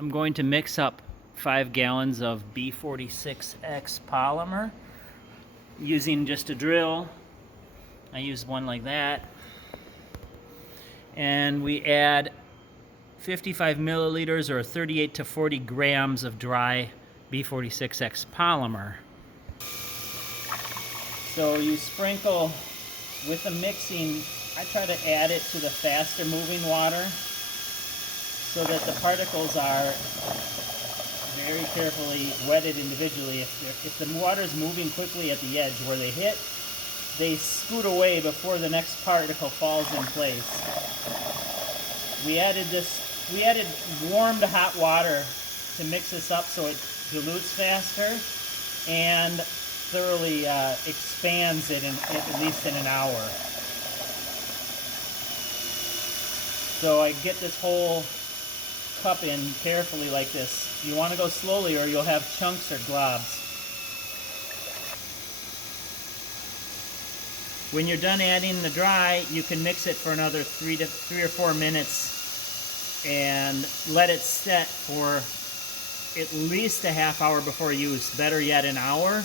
I'm going to mix up 5 gallons of B46X polymer using just a drill. I use one like that. And we add 55 milliliters or 38 to 40 grams of dry B46X polymer. So you sprinkle with the mixing. I try to add it to the faster moving water so that the particles are very carefully wetted individually. If the water is moving quickly at the edge where they hit, they scoot away before the next particle falls in place. We added warm to hot water to mix this up so it dilutes faster and thoroughly expands it at least in an hour. So I get this whole cup in carefully like this. You want to go slowly or you'll have chunks or globs. When you're done adding the dry, you can mix it for another 3 or 4 minutes and let it set for at least a half hour before use. Better yet, an hour.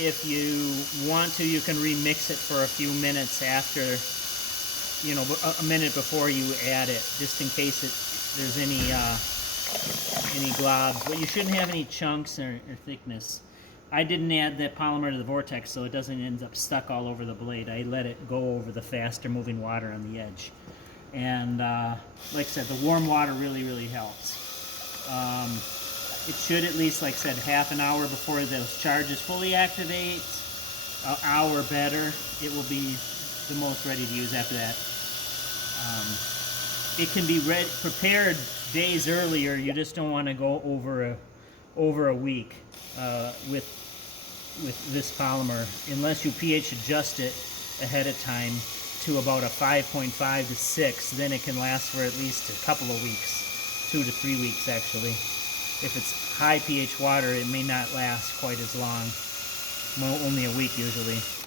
If you want to, you can remix it for a few minutes after, a minute before you add it, just in case there's any globs. But you shouldn't have any chunks or thickness. I didn't add the polymer to the vortex so it doesn't end up stuck all over the blade. I let it go over the faster moving water on the edge. And like I said, the warm water really helps. It should at least, like I said, half an hour before those charges fully activate. An hour better. It will be the most ready to use after that. It can be prepared days earlier. You just don't want to go over a week with this polymer, unless you pH adjust it ahead of time to about a 5.5 to 6. Then it can last for at least a couple of weeks, 2 to 3 weeks actually. If it's high pH water, it may not last quite as long, only a week usually.